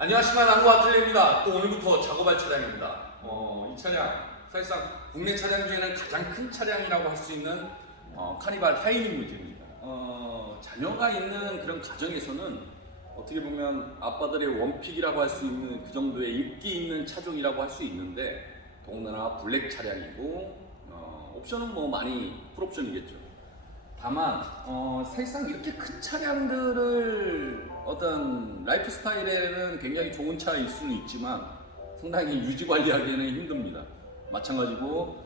안녕하십니까, 남구 아틀레입니다. 또 오늘부터 작업할 차량입니다. 이 차량 사실상 국내 차량 중에는 가장 큰 차량이라고 할 수 있는 카니발 하이리무진입니다. 자녀가 있는 그런 가정에서는 어떻게 보면 아빠들의 원픽이라고 할 수 있는 그 정도의 인기 있는 차종이라고 할 수 있는데, 더군다나 블랙 차량이고 옵션은 뭐 많이 풀옵션이겠죠. 다만 사실상 이렇게 큰 차량들을 어떤 라이프 스타일에는 굉장히 좋은 차일 수는 있지만 상당히 유지 관리하기에는 힘듭니다. 마찬가지고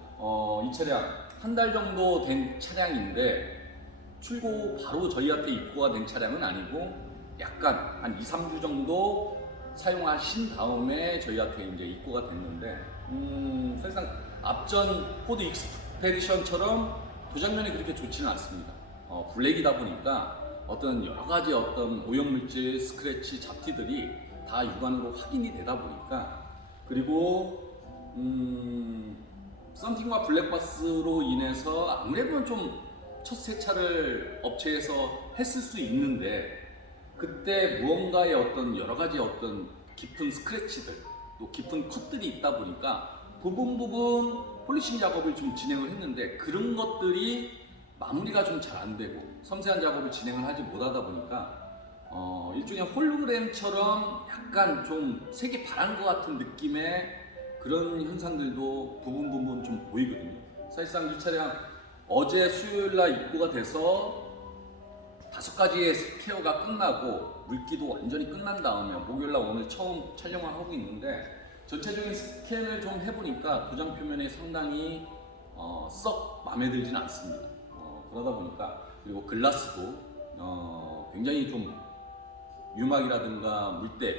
이 차량 한 달 정도 된 차량인데 출고 바로 저희한테 입고가 된 차량은 아니고 약간 한 2, 3주 정도 사용하신 다음에 저희한테 이제 입고가 됐는데, 사실상 앞전 포드 익스페디션처럼 도장면이 그렇게 좋지는 않습니다. 블랙이다 보니까 어떤 여러 가지 어떤 오염물질, 스크래치, 잡티들이 다 육안으로 확인이 되다 보니까, 그리고 썬팅과 블랙박스로 인해서 아무래도 좀 첫 세차를 업체에서 했을 수 있는데, 그때 무언가의 어떤 여러 가지 어떤 깊은 스크래치들, 또 깊은 컷들이 있다 보니까 부분 폴리싱 작업을 좀 진행을 했는데, 그런 것들이 마무리가 좀 잘 안 되고 섬세한 작업을 진행을 하지 못하다 보니까 일종의 홀로그램처럼 약간 좀 색이 바란 것 같은 느낌의 그런 현상들도 부분 좀 보이거든요. 사실상 이 차량 어제 수요일날 입고가 돼서 5가지의 케어가 끝나고 물기도 완전히 끝난 다음에 목요일날 오늘 처음 촬영을 하고 있는데, 전체적인 스캔을 좀 해보니까 도장 표면이 상당히 썩 마음에 들지는 않습니다. 그러다 보니까, 그리고 글라스도 굉장히 좀 유막이라든가 물때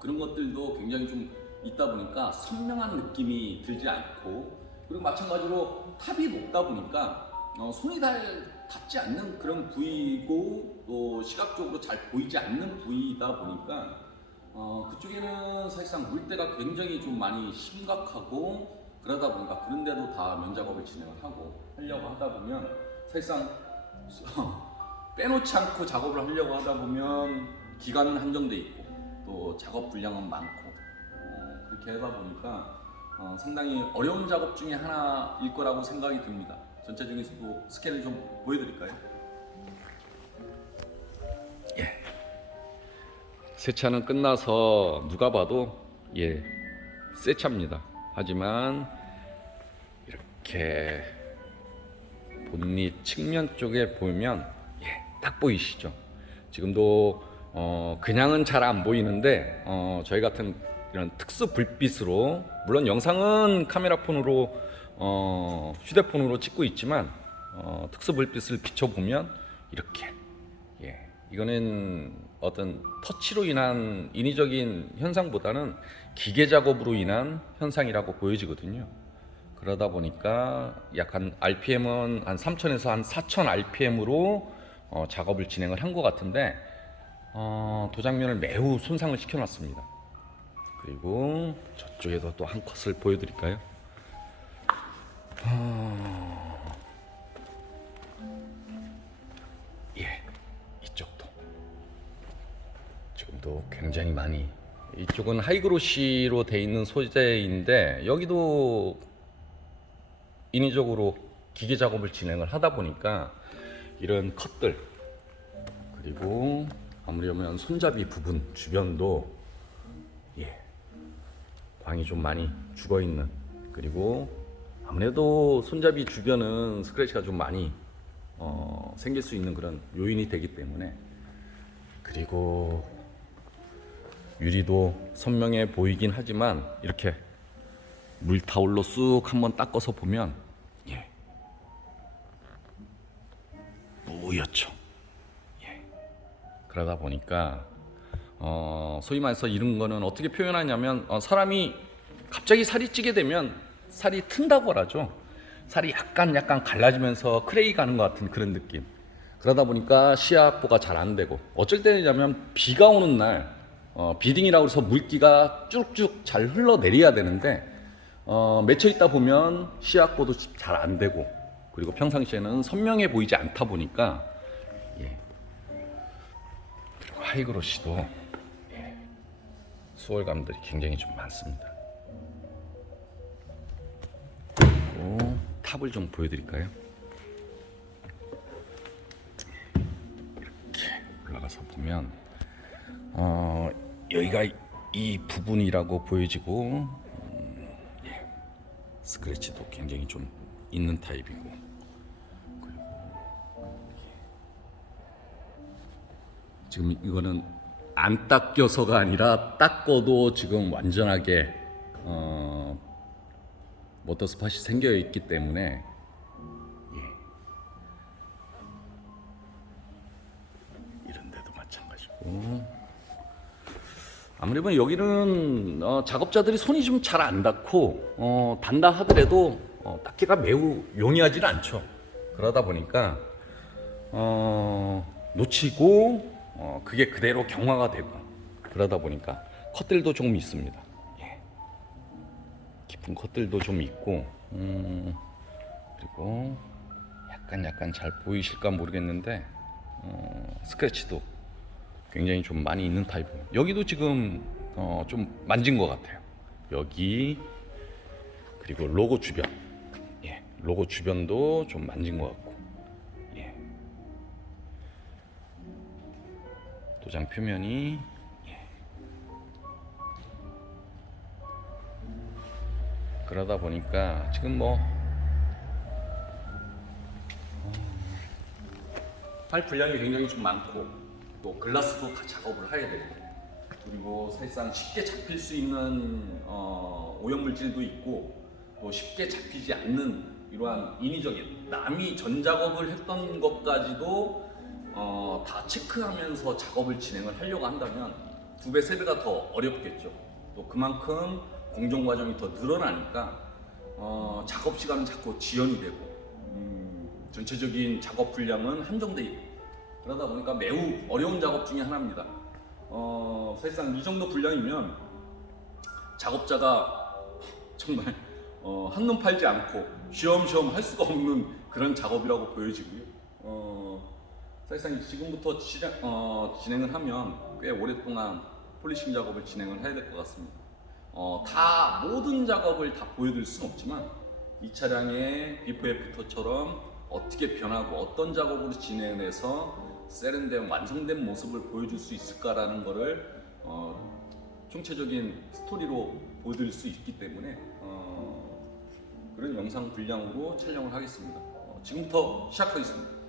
그런 것들도 굉장히 좀 있다 보니까 선명한 느낌이 들지 않고, 그리고 마찬가지로 탑이 높다 보니까 손이 닿지 않는 그런 부위고, 또 시각적으로 잘 보이지 않는 부위이다 보니까 그쪽에는 사실상 물때가 굉장히 좀 많이 심각하고, 그러다 보니까 그런데도 다 면작업을 진행을 하려고 하다 보면 사실상 빼놓지 않고 작업을 하려고 하다 보면 기간은 한정돼 있고 또 작업 분량은 많고, 그렇게 하다 보니까 상당히 어려운 작업 중에 하나일 거라고 생각이 듭니다. 전체적인 스캔을 좀 보여드릴까요? 예. 세차는 끝나서 누가 봐도 새 차입니다. 하지만 이렇게 본닛 측면 쪽에 보면 딱 보이시죠? 지금도 그냥은 잘 안 보이는데 저희 같은 이런 특수 불빛으로, 물론 영상은 카메라폰으로 휴대폰으로 찍고 있지만 특수 불빛을 비춰보면 이렇게, 이거는 어떤 터치로 인한 인위적인 현상보다는 기계 작업으로 인한 현상이라고 보여지거든요. 그러다 보니까 약 한 RPM은 한 3000에서 한 4000 RPM으로 작업을 진행을 한 것 같은데, 도장면을 매우 손상을 시켜놨습니다. 그리고 저쪽에도 또 한 컷을 보여드릴까요? 이쪽도 지금도 굉장히 많이, 이쪽은 하이그로시로 돼 있는 소재인데 여기도 인위적으로 기계 작업을 진행을 하다 보니까 이런 컷들, 그리고 아무려면 손잡이 부분 주변도 광이 좀 많이 죽어 있는, 그리고 아무래도 손잡이 주변은 스크래치가 좀 많이 생길 수 있는 그런 요인이 되기 때문에, 그리고 유리도 선명해 보이긴 하지만 이렇게 물 타올로 쑥 한번 닦아서 보면 뿌옇죠. 그러다 보니까 소위 말해서 이런 거는 어떻게 표현하냐면, 사람이 갑자기 살이 찌게 되면 살이 튼다고 하죠. 살이 약간 갈라지면서 크레이 가는 것 같은 그런 느낌. 그러다 보니까 시야 확보가 잘 안 되고, 어쩔 때냐면 비가 오는 날 비딩이라고 해서 물기가 쭉쭉 잘 흘러내려야 되는데 맺혀 있다 보면 시야 확보도 잘 안 되고, 그리고 평상시에는 선명해 보이지 않다 보니까 그리고 하이그로시도 수월감들이 굉장히 좀 많습니다. 그리고 탑을 좀 보여드릴까요? 이렇게 올라가서 보면 여기가 이 부분이라고 보여지고 예, 스크래치도 굉장히 좀 있는 타입이고, 그리고 지금 이거는 안 닦여서가 아니라 닦어도 지금 완전하게 모터 스팟이 생겨 있기 때문에 이런 데도 마찬가지고, 아무래도 여기는 작업자들이 손이 좀 잘 안 닿고 단다 하더라도 닦기가 매우 용이하지는 않죠. 그러다 보니까 놓치고 그게 그대로 경화가 되고, 그러다 보니까 컷들도 조금 있습니다. 예. 깊은 컷들도 좀 있고, 그리고 약간 잘 보이실까 모르겠는데 스크래치도 굉장히 좀 많이 있는 타입이에요. 여기도 지금 좀 만진 것 같아요. 여기, 그리고 로고 주변, 예, 로고 주변도 좀 만진 것 같고, 예. 도장 표면이, 예. 그러다 보니까 지금 뭐 팔 분량이 굉장히 좀 많고, 또 글라스도 다 작업을 해야 되고, 그리고 사실상 쉽게 잡힐 수 있는 오염물질도 있고, 또 쉽게 잡히지 않는 이러한 인위적인 남이 전 작업을 했던 것까지도 다 체크하면서 작업을 진행을 하려고 한다면 2배, 3배가 더 어렵겠죠. 또 그만큼 공정 과정이 더 늘어나니까 작업 시간은 자꾸 지연이 되고, 전체적인 작업 분량은 한정돼 있고, 그러다 보니까 매우 어려운 작업 중에 하나입니다. 사실상 이 정도 분량이면 작업자가 정말 한눈 팔지 않고 쉬엄쉬엄 할 수가 없는 그런 작업이라고 보여지고요. 사실상 지금부터 진행을 하면 꽤 오랫동안 폴리싱 작업을 진행을 해야 될 것 같습니다. 다 모든 작업을 다 보여드릴 수는 없지만 이 차량의 비포 애프터처럼 어떻게 변하고 어떤 작업으로 진행해서 세련된 완성된 모습을 보여줄 수 있을까라는 거를 총체적인 스토리로 보여드릴 수 있기 때문에 그런 영상 분량으로 촬영을 하겠습니다. 지금부터 시작하겠습니다.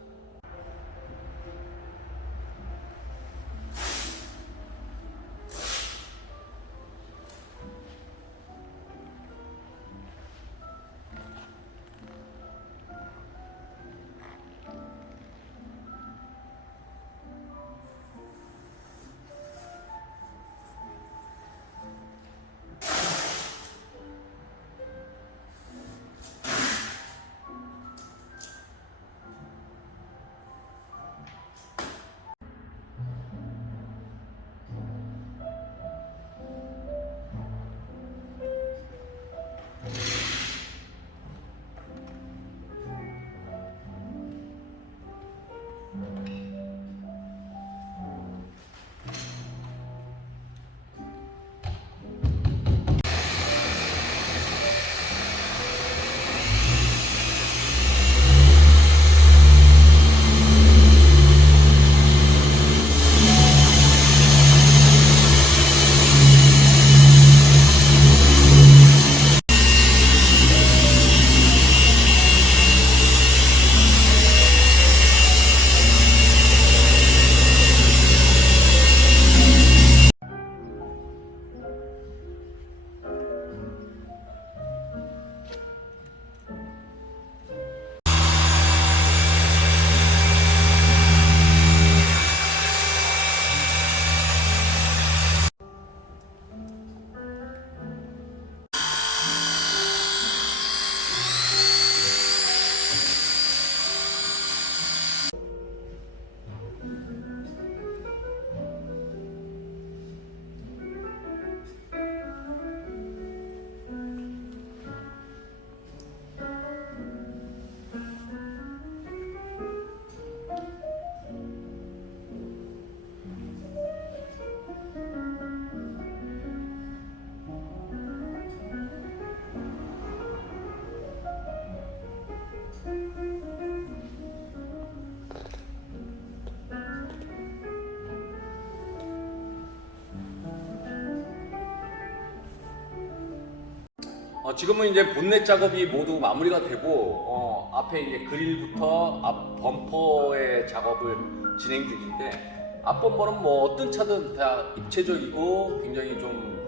지금은 이제 본넷 작업이 모두 마무리가 되고 앞에 이제 그릴부터 앞 범퍼의 작업을 진행 중인데, 앞 범퍼는 뭐 어떤 차든 다 입체적이고 굉장히 좀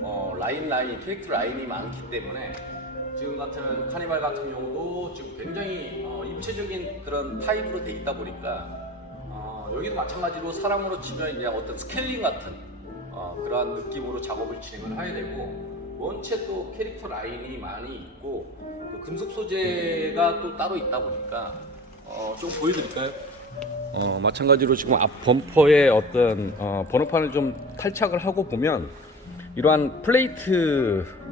캐릭터 라인이 많기 때문에 지금 같은 카니발 같은 경우도 지금 굉장히 입체적인 그런 타입으로 돼 있다 보니까 여기도 마찬가지로 사람으로 치면 이제 어떤 스케일링 같은 그러한 느낌으로 작업을 진행을 해야 되고, 원체 또 캐릭터 라인이 많이 있고 그 금속 소재가 또 따로 있다 보니까 좀 보여드릴까요? 마찬가지로 지금 앞 범퍼의 어떤 번호판을 좀 탈착을 하고 보면 이러한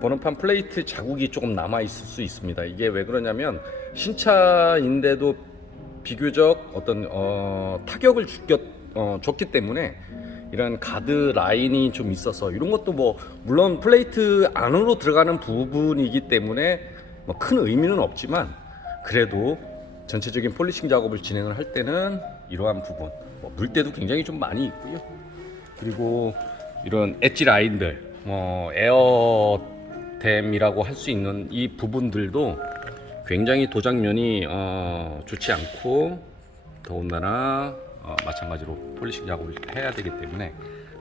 번호판 플레이트 자국이 조금 남아 있을 수 있습니다. 이게 왜 그러냐면 신차인데도 비교적 어떤 타격을 줬기 때문에 이런 가드 라인이 좀 있어서, 이런 것도 뭐 물론 플레이트 안으로 들어가는 부분이기 때문에 뭐 큰 의미는 없지만, 그래도 전체적인 폴리싱 작업을 진행을 할 때는 이러한 부분, 물때도 굉장히 좀 많이 있고요. 그리고 이런 엣지 라인들, 에어댐이라고 할 수 있는 이 부분들도 굉장히 도장면이 좋지 않고, 더군다나 마찬가지로 폴리싱 작업을 해야 되기 때문에,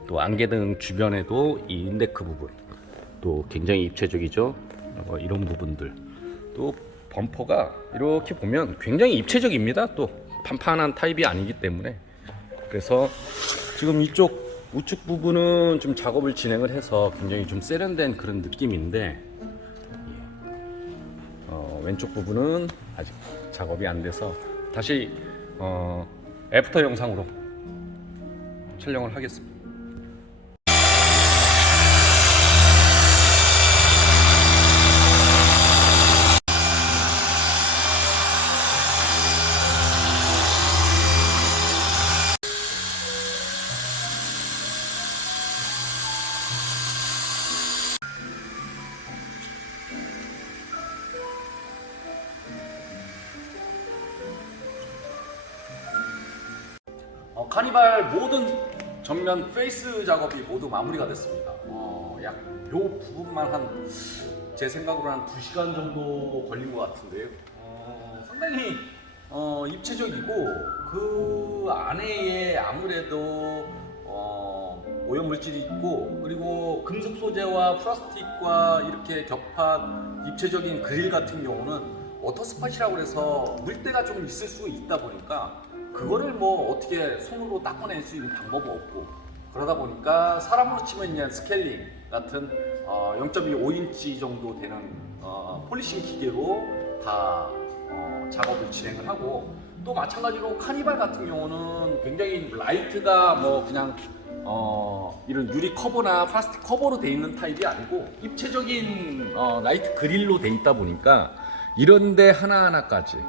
또 안개등 주변에도 이 인데크 부분 또 굉장히 입체적이죠. 이런 부분들, 또 범퍼가 이렇게 보면 굉장히 입체적입니다. 또 판판한 타입이 아니기 때문에. 그래서 지금 이쪽 우측 부분은 좀 작업을 진행을 해서 굉장히 좀 세련된 그런 느낌인데, 왼쪽 부분은 아직 작업이 안 돼서 다시 애프터 영상으로 촬영을 하겠습니다. 카니발 모든 전면 페이스 작업이 모두 마무리가 됐습니다. 약 요 부분만 제 생각으로 한 2시간 정도 걸린 것 같은데요. 상당히 입체적이고, 그 안에 아무래도 오염물질이 있고, 그리고 금속 소재와 플라스틱과 이렇게 겹한 입체적인 그릴 같은 경우는 워터스팟이라고 해서 물때가 좀 있을 수 있다 보니까 그거를 뭐 어떻게 손으로 닦아낼 수 있는 방법은 없고, 그러다 보니까 사람으로 치면 이제 스케일링 같은 0.25인치 정도 되는 폴리싱 기계로 다 작업을 진행을 하고, 또 마찬가지로 카니발 같은 경우는 굉장히 라이트가 뭐 그냥 이런 유리 커버나 플라스틱 커버로 돼 있는 타입이 아니고 입체적인 라이트 그릴로 돼 있다 보니까 이런데 하나하나까지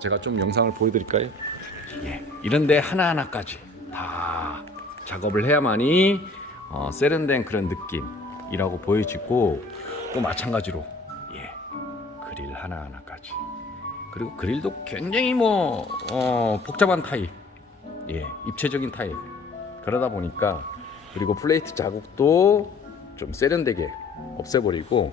제가 좀 영상을 보여드릴까요? 이런데 하나하나까지 다 작업을 해야만이 세련된 그런 느낌이라고 보여지고, 또 마찬가지로 그릴 하나하나까지, 그리고 그릴도 굉장히 복잡한 타입, 입체적인 타입, 그러다 보니까, 그리고 플레이트 자국도 좀 세련되게 없애버리고,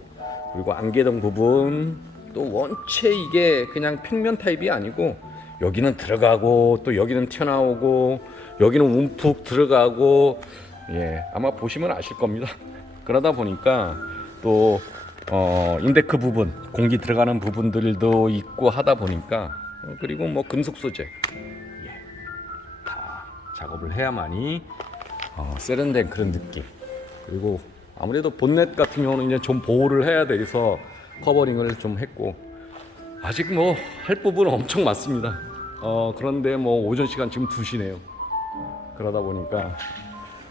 그리고 안개등 부분 또 원체 이게 그냥 평면 타입이 아니고 여기는 들어가고 또 여기는 튀어나오고 여기는 움푹 들어가고, 아마 보시면 아실 겁니다. 그러다 보니까 또 인데크 부분, 공기 들어가는 부분들도 있고 하다 보니까, 그리고 뭐 금속 소재 다 작업을 해야만이 세련된 그런 느낌. 그리고 아무래도 본넷 같은 경우는 이제 좀 보호를 해야 돼서 커버링을 좀 했고, 아직 뭐 할 부분은 엄청 많습니다. 그런데 뭐 오전 시간 지금 2시네요. 그러다 보니까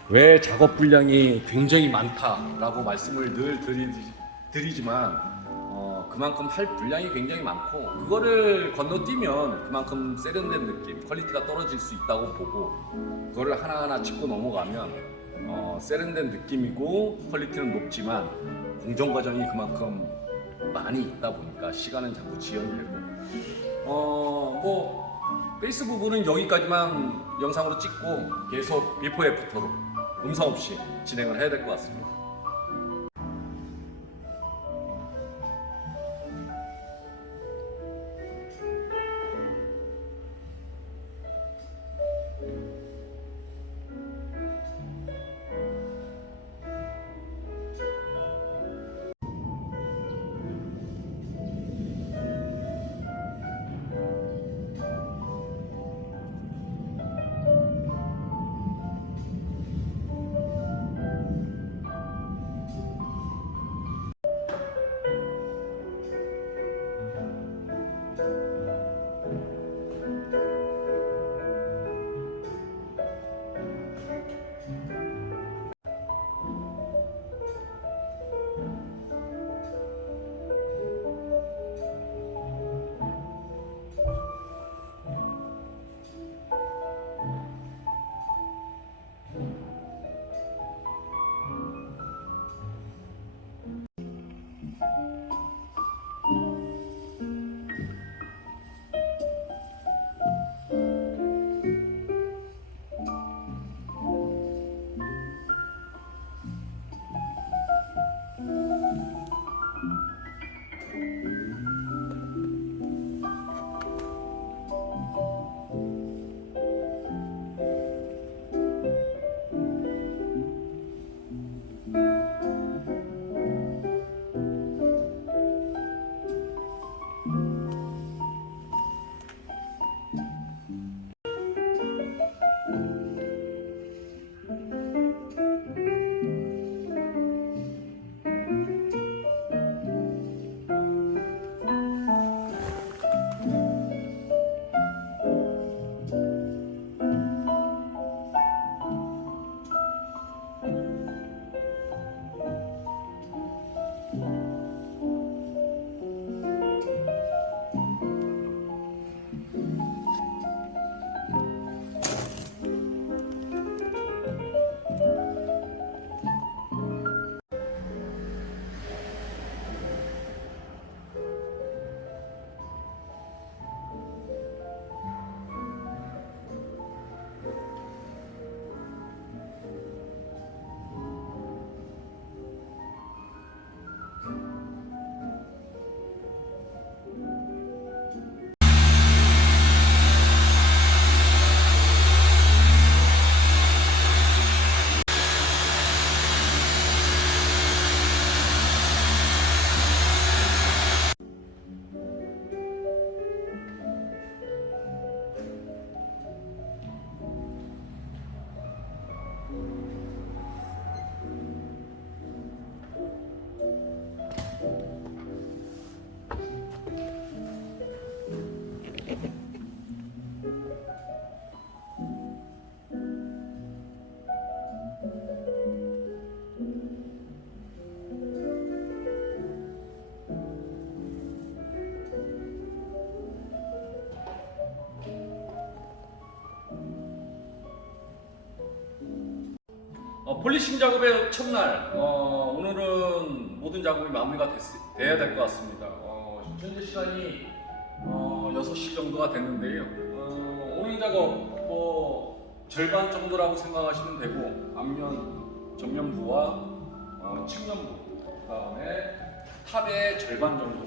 왜 작업 분량이 굉장히 많다라고 말씀을 늘 드리지만, 그만큼 할 분량이 굉장히 많고, 그거를 건너뛰면 그만큼 세련된 느낌, 퀄리티가 떨어질 수 있다고 보고, 그거를 하나하나 짚고 넘어가면 세련된 느낌이고 퀄리티는 높지만 공정 과정이 그만큼 많이 있다 보니까 시간은 자꾸 지연되고, 뭐 페이스 부분은 여기까지만 영상으로 찍고 계속 비포 애프터로 음성 없이 진행을 해야 될 것 같습니다. 폴리싱 작업의 첫날, 오늘은 모든 작업이 마무리가 돼야 될 것 같습니다. 현재 시간이 6시 정도가 됐는데요. 오늘 작업 절반 정도라고 생각하시면 되고, 앞면 전면부와 측면부, 그다음에 탑의 절반 정도.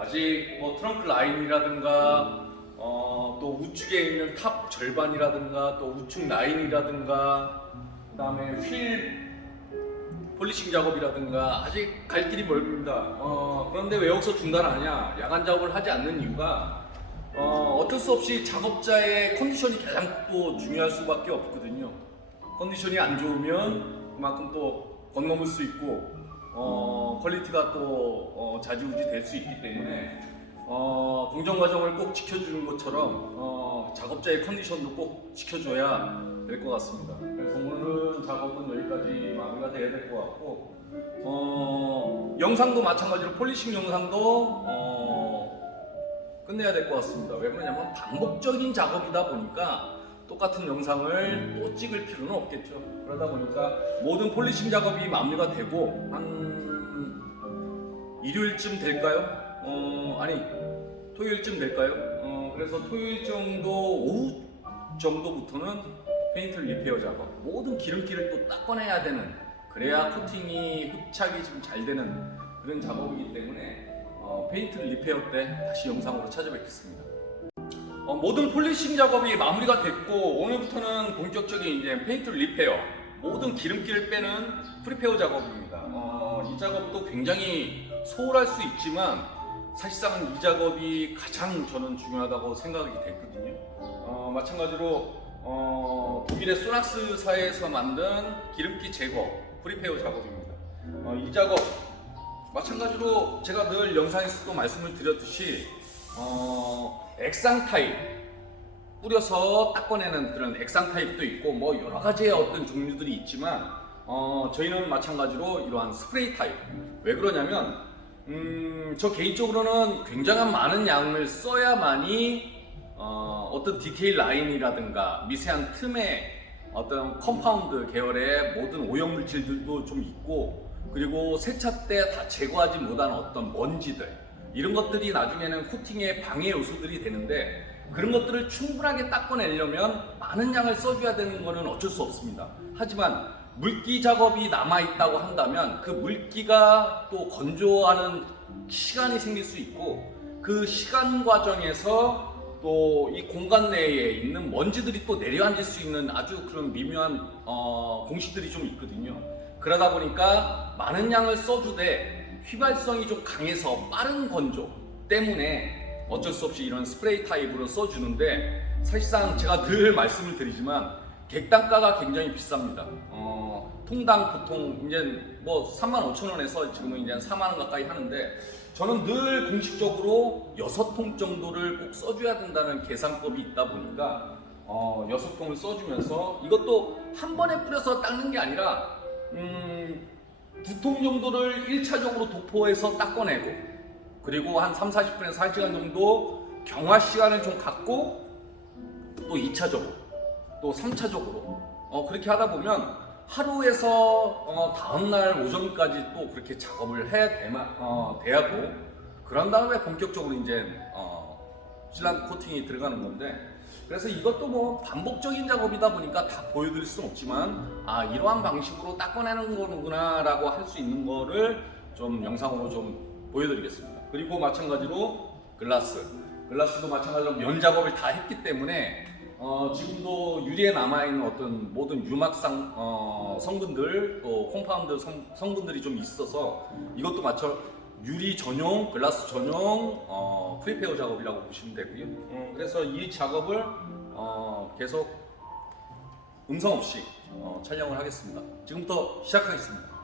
아직 트렁크 라인이라든가 또 우측에 있는 탑 절반이라든가 또 우측 라인이라든가 그다음에 휠 폴리싱 작업이라든가 아직 갈 길이 멀습니다. 그런데 왜 여기서 중단하냐? 야간 작업을 하지 않는 이유가 어쩔 수 없이 작업자의 컨디션이 가장 또 중요할 수밖에 없거든요. 컨디션이 안 좋으면 그만큼 또 건너물 수 있고 퀄리티가 또 좌지우지 될 수 있기 때문에 공정 과정을 꼭 지켜주는 것처럼 작업자의 컨디션도 꼭 지켜줘야 될 것 같습니다. 그래서 오늘은 작업은 여기까지 마무리가 돼야 될 것 같고, 영상도 마찬가지로 폴리싱 영상도 끝내야 될 것 같습니다. 왜 그러냐면 반복적인 작업이다 보니까 똑같은 영상을 또 찍을 필요는 없겠죠. 그러다 보니까 모든 폴리싱 작업이 마무리가 되고 한 일요일쯤 될까요? 아니 토요일쯤 될까요? 그래서 토요일 정도 오후 정도부터는 페인트 리페어 작업, 모든 기름기를 또 닦아내야 되는, 그래야 코팅이 흡착이 좀 잘 되는 그런 작업이기 때문에 페인트 리페어 때 다시 영상으로 찾아뵙겠습니다. 모든 폴리싱 작업이 마무리가 됐고 오늘부터는 본격적인 이제 페인트 리페어, 모든 기름기를 빼는 프리페어 작업입니다. 이 작업도 굉장히 소홀할 수 있지만 사실상은 이 작업이 가장 저는 중요하다고 생각이 됐거든요. 마찬가지로 독일의 소낙스사에서 만든 기름기 제거 프리페어 작업입니다. 이 작업 마찬가지로 제가 늘 영상에서도 말씀을 드렸듯이 액상 타입 뿌려서 닦아내는 그런 액상 타입도 있고 뭐 여러 가지의 어떤 종류들이 있지만 저희는 마찬가지로 이러한 스프레이 타입. 왜 그러냐면 저 개인적으로는 굉장한 많은 양을 써야만이 어떤 디테일 라인이라든가 미세한 틈에 어떤 컴파운드 계열의 모든 오염물질들도 좀 있고, 그리고 세차 때 다 제거하지 못한 어떤 먼지들, 이런 것들이 나중에는 코팅의 방해 요소들이 되는데, 그런 것들을 충분하게 닦아내려면 많은 양을 써줘야 되는 것은 어쩔 수 없습니다. 하지만 물기 작업이 남아있다고 한다면 그 물기가 또 건조하는 시간이 생길 수 있고, 그 시간 과정에서 또 이 공간 내에 있는 먼지들이 또 내려앉을 수 있는 아주 그런 미묘한 공식들이 좀 있거든요. 그러다 보니까 많은 양을 써주되 휘발성이 좀 강해서 빠른 건조 때문에 어쩔 수 없이 이런 스프레이 타입으로 써주는데, 사실상 제가 늘 말씀을 드리지만 객단가가 굉장히 비쌉니다. 통당 보통 이제 뭐 35,000원에서 지금은 이제 4만원 가까이 하는데, 저는 늘 공식적으로 6통 정도를 꼭 써줘야 된다는 계산법이 있다 보니까 6통을 써주면서, 이것도 한 번에 뿌려서 닦는 게 아니라 2통 정도를 1차적으로 도포해서 닦아내고, 그리고 한 30-40분에서 1시간 정도 경화 시간을 좀 갖고 또 2차적으로 또 3차적으로 그렇게 하다 보면 하루에서 다음날 오전까지 또 그렇게 작업을 해야 돼야고, 그런 다음에 본격적으로 이제 실란트 코팅이 들어가는 건데, 그래서 이것도 뭐 반복적인 작업이다 보니까 다 보여드릴 수는 없지만 이러한 방식으로 닦아내는 거구나 라고 할 수 있는 거를 좀 영상으로 좀 보여드리겠습니다. 그리고 마찬가지로 글라스도 마찬가지로 면 작업을 다 했기 때문에 지금도 유리에 남아있는 어떤 모든 유막상 성분들, 또 컴파운드 성분들이 좀 있어서 이것도 유리 전용, 글라스 전용 프리페어 작업이라고 보시면 되고요. 그래서 이 작업을 계속 음성 없이 촬영을 하겠습니다. 지금부터 시작하겠습니다.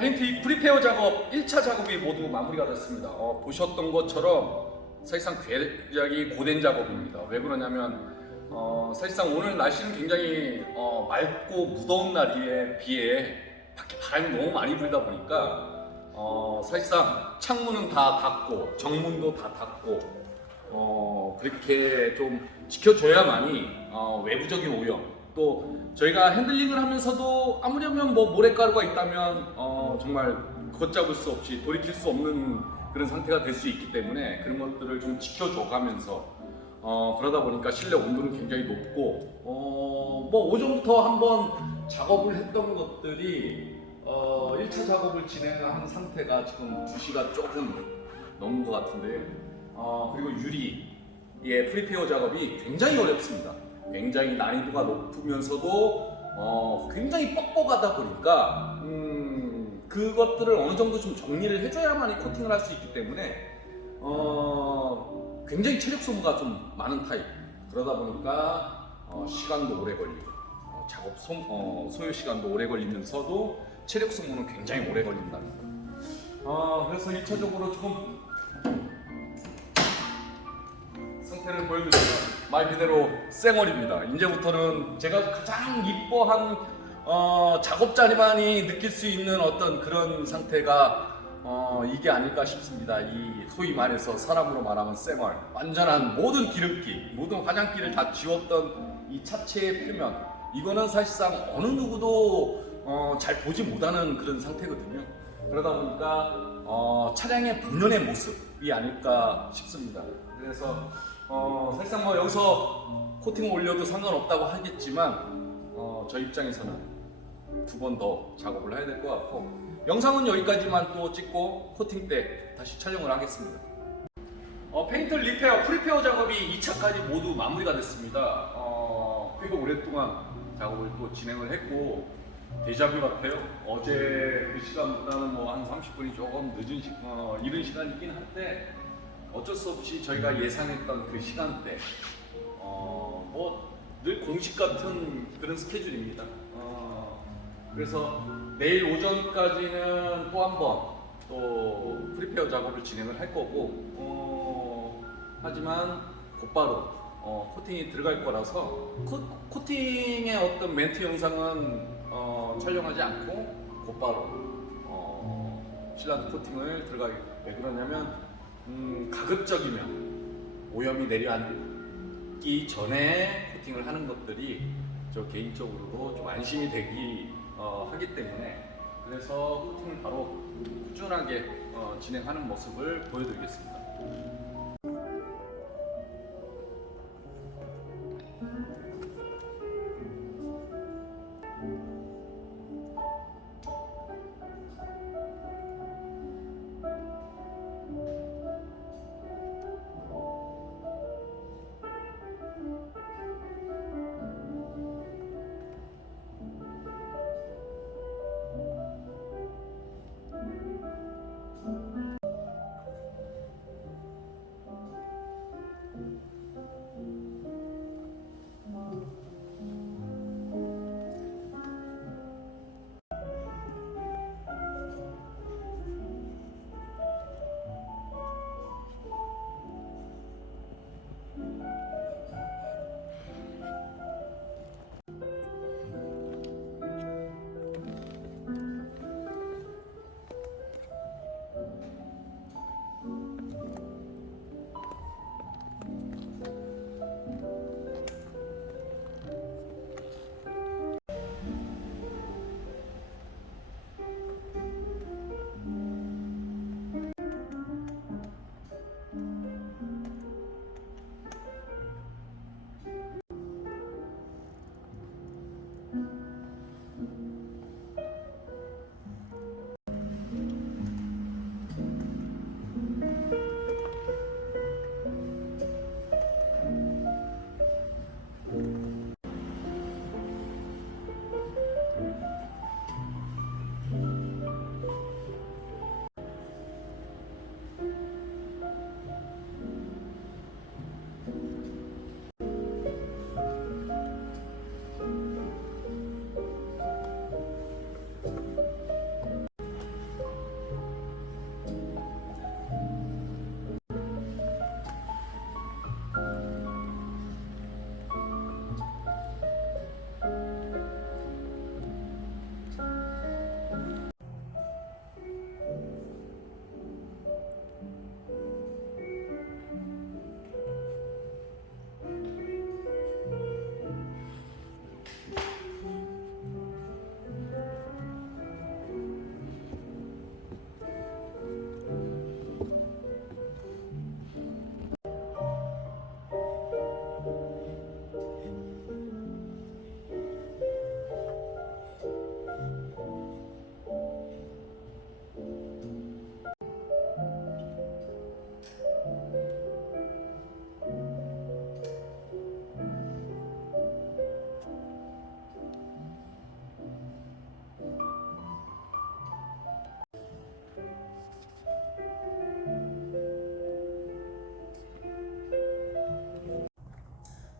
페인트 프리페어 작업 1차 작업이 모두 마무리가 됐습니다. 보셨던 것처럼 사실상 굉장히 고된 작업입니다. 왜 그러냐면 사실상 오늘 날씨는 굉장히 맑고 무더운 날에 비해 밖에 바람이 너무 많이 불다 보니까 사실상 창문은 다 닫고 정문도 다 닫고 그렇게 좀 지켜줘야만이 외부적인 오염, 또 저희가 핸들링을 하면서도 아무려면 뭐 모래가루가 있다면 정말 걷잡을 수 없이 돌이킬 수 없는 그런 상태가 될 수 있기 때문에 그런 것들을 좀 지켜줘가면서 그러다 보니까 실내 온도는 굉장히 높고 뭐 오전부터 한번 작업을 했던 것들이 1차 작업을 진행한 상태가 지금 2시가 조금 넘은 것 같은데요. 그리고 유리의 프리페어 작업이 굉장히 어렵습니다. 굉장히 난이도가 높으면서도 굉장히 뻑뻑하다 보니까 그것들을 어느 정도 좀 정리를 해줘야만이 코팅을 할 수 있기 때문에 굉장히 체력 소모가 좀 많은 타입. 그러다 보니까 시간도 오래 걸리고 작업 소요 시간도 오래 걸리면서도 체력 소모는 굉장히 오래 걸린답니다. 그래서 1차적으로 조금 상태를 보여드리면 말 그대로 쌩얼입니다. 이제부터는 제가 가장 이뻐한 작업자만이 느낄 수 있는 어떤 그런 상태가 이게 아닐까 싶습니다. 이 소위 말해서 사람으로 말하면 쌩얼, 완전한 모든 기름기, 모든 화장기를 다 지웠던 이 차체의 표면, 이거는 사실상 어느 누구도 잘 보지 못하는 그런 상태거든요. 그러다 보니까 차량의 본연의 모습이 아닐까 싶습니다. 그래서 사실상 뭐 여기서 코팅을 올려도 상관없다고 하겠지만 저 입장에서는 2번 더 작업을 해야 될 것 같고, 영상은 여기까지만 또 찍고 코팅 때 다시 촬영을 하겠습니다. 페인트 리페어, 프리페어 작업이 2차까지 모두 마무리가 됐습니다. 꽤 오랫동안 작업을 또 진행을 했고 데자뷰 같아요. 어제 그 시간보다는 뭐 한 30분이 조금 늦은 이른 시간이긴 한데 어쩔 수 없이 저희가 예상했던 그 시간대 뭐 늘 공식 같은 그런 스케줄입니다. 그래서 내일 오전까지는 또 한 번 또 프리페어 작업을 진행을 할 거고 하지만 곧바로 코팅이 들어갈 거라서 코팅의 어떤 멘트 영상은 촬영하지 않고 곧바로 실란트 코팅을 들어가게. 왜 그러냐면 가급적이면 오염이 내려앉기 전에 코팅을 하는 것들이 저 개인적으로도 좀 안심이 되기 하기 때문에, 그래서 코팅을 바로 꾸준하게 진행하는 모습을 보여드리겠습니다.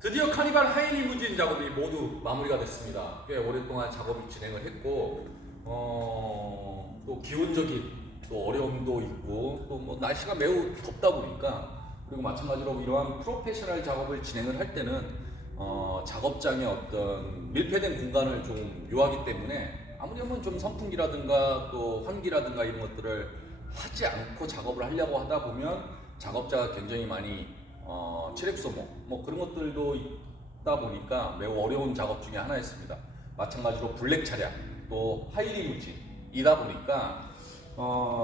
드디어 카니발 하이리무진 작업이 모두 마무리가 됐습니다. 꽤 오랫동안 작업을 진행을 했고 또 기온적인 또 어려움도 있고 또 뭐 날씨가 매우 덥다 보니까, 그리고 마찬가지로 이러한 프로페셔널 작업을 진행을 할 때는 작업장의 어떤 밀폐된 공간을 좀 요하기 때문에 아무래도 좀 선풍기라든가 또 환기라든가 이런 것들을 하지 않고 작업을 하려고 하다 보면 작업자가 굉장히 많이 체력 소모 뭐 그런 것들도 있다 보니까 매우 어려운 작업 중에 하나였습니다. 마찬가지로 블랙 차량 또 하이리무진이다 보니까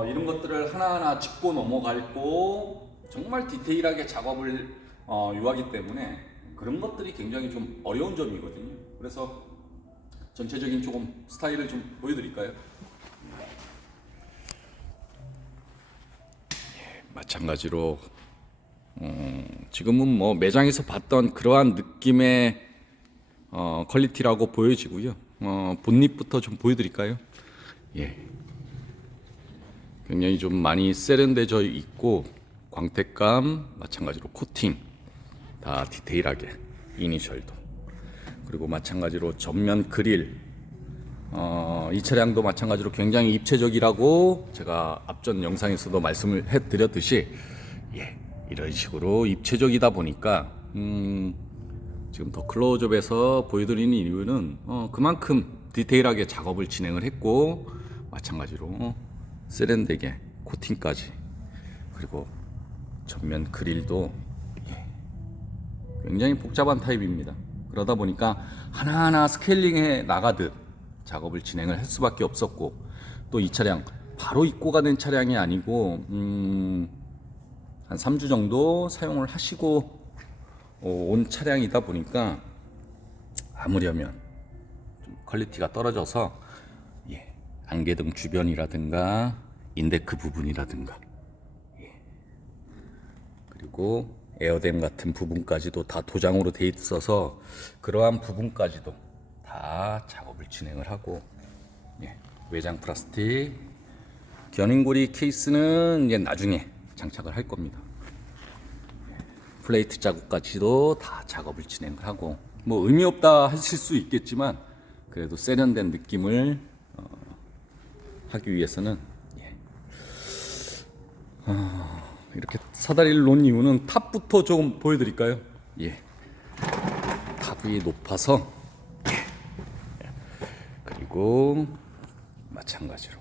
이런 것들을 하나하나 짚고 넘어갈고 정말 디테일하게 작업을 요하기 때문에 그런 것들이 굉장히 좀 어려운 점이거든요. 그래서 전체적인 조금 스타일을 좀 보여드릴까요? 마찬가지로 지금은 뭐 매장에서 봤던 그러한 느낌의 퀄리티라고 보여지고요. 본닛부터 좀 보여드릴까요? 예, 굉장히 좀 많이 세련되어 있고 광택감, 마찬가지로 코팅 다 디테일하게, 이니셜도, 그리고 마찬가지로 전면 그릴, 이 차량도 마찬가지로 굉장히 입체적이라고 제가 앞전 영상에서도 말씀을 해드렸듯이, 예, 이런 식으로 입체적이다 보니까 지금 더 클로즈업에서 보여드리는 이유는 그만큼 디테일하게 작업을 진행을 했고, 마찬가지로 세련되게 코팅까지, 그리고 전면 그릴도 굉장히 복잡한 타입입니다. 그러다 보니까 하나하나 스케일링해 나가듯 작업을 진행을 할 수밖에 없었고, 또 이 차량 바로 입고가 된 차량이 아니고 한 3주 정도 사용을 하시고 온 차량이다 보니까 아무려면 좀 퀄리티가 떨어져서, 예, 안개등 주변이라든가 인데크 부분이라든가, 예, 그리고 에어댐 같은 부분까지도 다 도장으로 돼 있어서 그러한 부분까지도 다 작업을 진행을 하고, 예, 외장 플라스틱 견인고리 케이스는 이제 나중에 장착을 할 겁니다. 플레이트 자국까지도 다 작업을 진행을 하고, 뭐 의미 없다 하실 수 있겠지만 그래도 세련된 느낌을 하기 위해서는, 예, 이렇게 사다리를 놓은 이유는 탑부터 좀 보여드릴까요? 예, 탑이 높아서, 예, 그리고 마찬가지로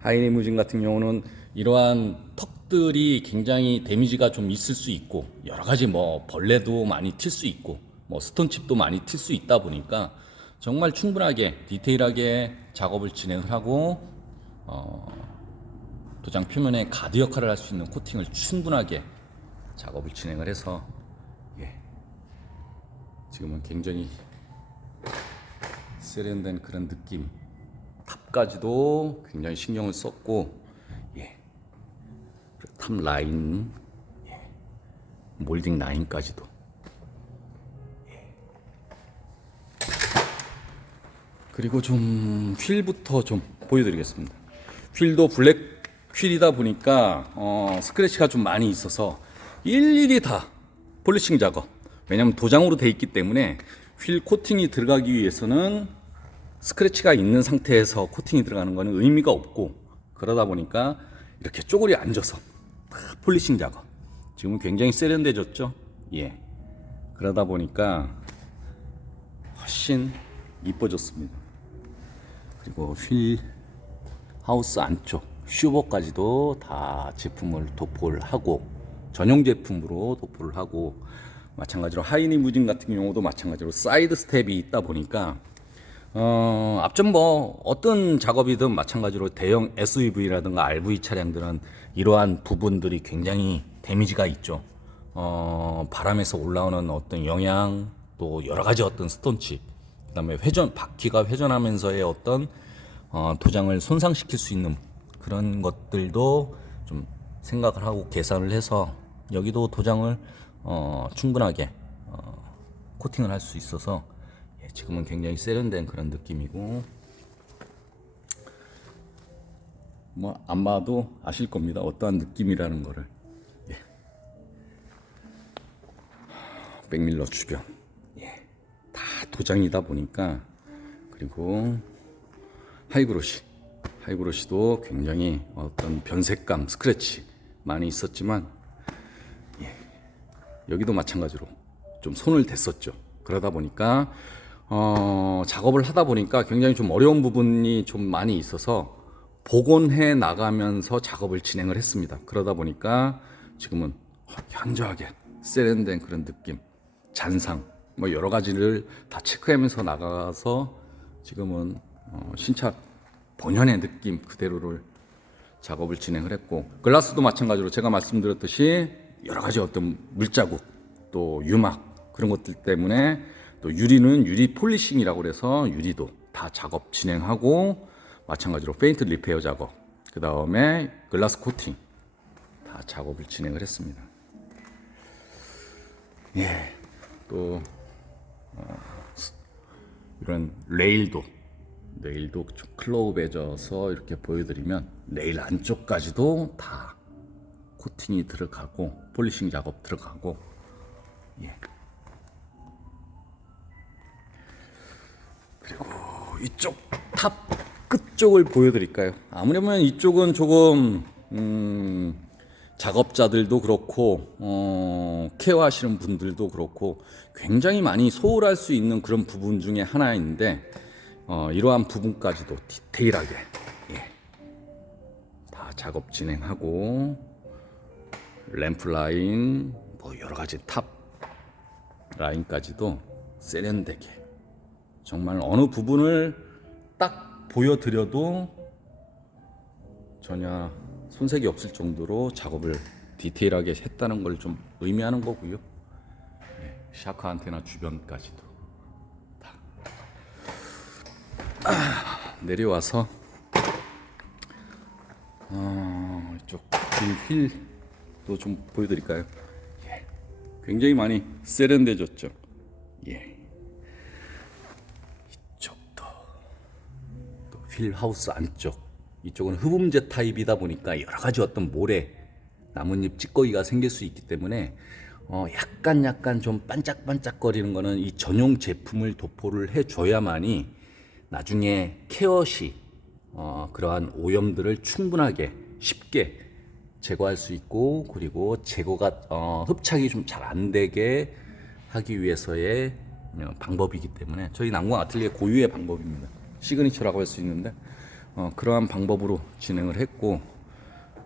하이리무진 같은 경우는 이러한 턱들이 굉장히 데미지가 좀 있을 수 있고, 여러 가지 뭐 벌레도 많이 튈 수 있고 뭐 스톤칩도 많이 튈 수 있다 보니까 정말 충분하게 디테일하게 작업을 진행을 하고 도장 표면에 가드 역할을 할 수 있는 코팅을 충분하게 작업을 진행을 해서, 예, 지금은 굉장히 세련된 그런 느낌, 탑까지도 굉장히 신경을 썼고, 예, 탑 라인, 예, 몰딩 라인까지도, 예. 그리고 좀 휠부터 좀 보여드리겠습니다. 휠도 블랙 휠이다 보니까 스크래치가 좀 많이 있어서 일일이 다 폴리싱 작업, 왜냐면 도장으로 돼 있기 때문에 휠 코팅이 들어가기 위해서는 스크래치가 있는 상태에서 코팅이 들어가는 거는 의미가 없고, 그러다 보니까 이렇게 쪼그리 앉아서 다 폴리싱 작업, 지금은 굉장히 세련돼졌죠. 예, 그러다 보니까 훨씬 이뻐졌습니다. 그리고 휠 하우스 안쪽 슈버까지도 다 제품을 도포를 하고, 전용 제품으로 도포를 하고, 마찬가지로 하이리무진 같은 경우도 마찬가지로 사이드 스텝이 있다 보니까 앞전 뭐 어떤 작업이든 마찬가지로 대형 SUV라든가 RV 차량들은 이러한 부분들이 굉장히 데미지가 있죠. 바람에서 올라오는 어떤 영향, 또 여러 가지 어떤 스톤칩, 그다음에 바퀴가 회전하면서의 어떤 도장을 손상시킬 수 있는 그런 것들도 좀 생각을 하고 계산을 해서 여기도 도장을 충분하게 코팅을 할 수 있어서, 예, 지금은 굉장히 세련된 그런 느낌이고, 뭐 안 봐도 아실 겁니다, 어떠한 느낌이라는 거를. 예. 백밀러 주변, 도장이다 보니까. 그리고 하이그로시도 굉장히 어떤 변색감, 스크래치 많이 있었지만, 예, 여기도 마찬가지로 좀 손을 댔었죠. 그러다 보니까 작업을 하다 보니까 굉장히 좀 어려운 부분이 좀 많이 있어서 복원해 나가면서 작업을 진행을 했습니다. 그러다 보니까 지금은 현저하게 세련된 그런 느낌, 잔상, 뭐 여러 가지를 다 체크하면서 나가서 지금은 신차 본연의 느낌 그대로를 작업을 진행을 했고, 글라스도 마찬가지로 제가 말씀드렸듯이 여러 가지 어떤 물자국 또 유막 그런 것들 때문에, 또 유리는 유리 폴리싱이라고 그래서 유리도 다 작업 진행하고, 마찬가지로 페인트 리페어 작업, 그 다음에 글라스 코팅 다 작업을 진행을 했습니다. 예, 또 이런 레일도 좀 클로우해져서 이렇게 보여드리면, 레일 안쪽까지도 다 코팅이 들어가고 폴리싱 작업 들어가고. 예. 그리고 이쪽 탑 끝쪽을 보여드릴까요? 아무래도 이쪽은 조금 작업자들도 그렇고 케어하시는 분들도 그렇고 굉장히 많이 소홀할 수 있는 그런 부분 중에 하나인데, 이러한 부분까지도 디테일하게, 예, 다 작업 진행하고, 램프 라인, 뭐 여러 가지 탑 라인까지도 세련되게, 정말 어느 부분을 딱 보여드려도 전혀 손색이 없을 정도로 작업을 디테일하게 했다는 걸 좀 의미하는 거고요. 예, 샤크 안테나 주변까지도 다. 내려와서 이쪽 휠도 좀 보여드릴까요? 예, 굉장히 많이 세련돼졌죠. 예. 이쪽도 또 휠 하우스 안쪽, 이쪽은 흡음재 타입이다 보니까 여러 가지 어떤 모래, 나뭇잎 찌꺼기가 생길 수 있기 때문에 약간 좀 반짝반짝거리는 거는 이 전용 제품을 도포를 해줘야만이 나중에 케어 시 그러한 오염들을 충분하게 쉽게 제거할 수 있고, 그리고 제거가 흡착이 좀 잘 안 되게 하기 위해서의 방법이기 때문에 저희 난공 아틀리에 고유의 방법입니다. 시그니처라고 할 수 있는데 그러한 방법으로 진행을 했고,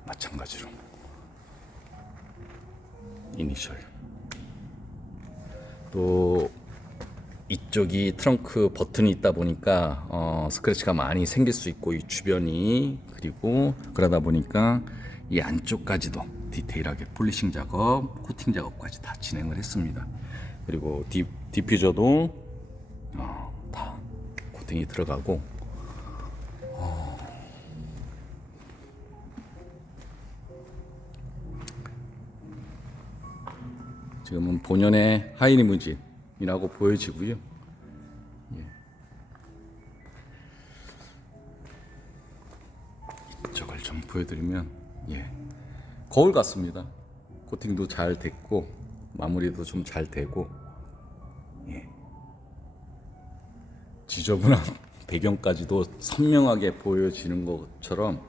마찬가지로 이니셜, 또 이쪽이 트렁크 버튼이 있다 보니까 스크래치가 많이 생길 수 있고, 이 주변이, 그리고 그러다 보니까 이 안쪽까지도 디테일하게 폴리싱 작업, 코팅 작업까지 다 진행을 했습니다. 그리고 디퓨저도 다 코팅이 들어가고, 지금은 본연의 하이리무진이라고 보여지고요. 예. 이쪽을 좀 보여드리면, 예, 거울 같습니다. 코팅도 잘 됐고 마무리도 좀 잘 되고, 예, 지저분한 배경까지도 선명하게 보여지는 것처럼,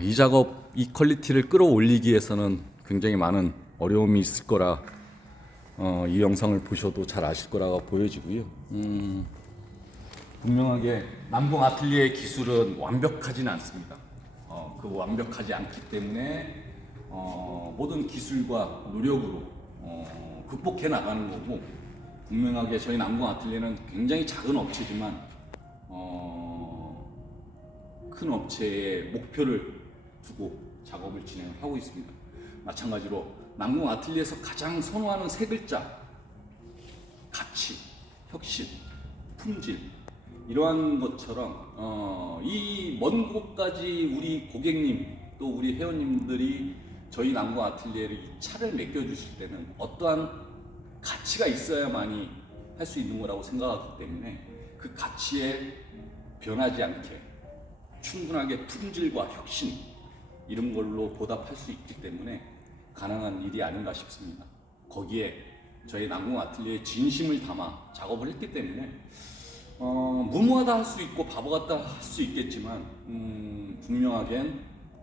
이 작업, 이 퀄리티를 끌어올리기 위해서는 굉장히 많은 어려움이 있을 거라 이 영상을 보셔도 잘 아실 거라고 보여지고요. 분명하게 남궁 아틀리에의 기술은 완벽하진 않습니다. 그 완벽하지 않기 때문에 모든 기술과 노력으로 극복해 나가는 거고, 분명하게 저희 남궁 아틀리에는 굉장히 작은 업체지만 큰 업체의 목표를 두고 작업을 진행을 하고 있습니다. 마찬가지로 남궁 아틀리에에서 가장 선호하는 세 글자, 가치, 혁신, 품질, 이러한 것처럼 이 먼 곳까지 우리 고객님 또 우리 회원님들이 저희 남궁 아틀리에를 이 차를 맡겨주실 때는 어떠한 가치가 있어야만이 할 수 있는 거라고 생각하기 때문에, 그 가치에 변하지 않게 충분하게 품질과 혁신, 이런 걸로 보답할 수 있기 때문에 가능한 일이 아닌가 싶습니다. 거기에 저희 난공 아틀리에 진심을 담아 작업을 했기 때문에 무모하다 할 수 있고 바보 같다 할 수 있겠지만 분명하겐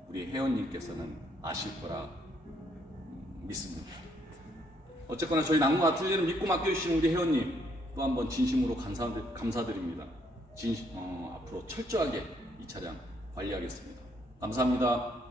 우리 회원님께서는 아실 거라 믿습니다. 어쨌거나 저희 난공 아틀리에를 믿고 맡겨주신 우리 회원님 또 한번 진심으로 감사드립니다. 앞으로 철저하게 이 차량 관리하겠습니다. 감사합니다.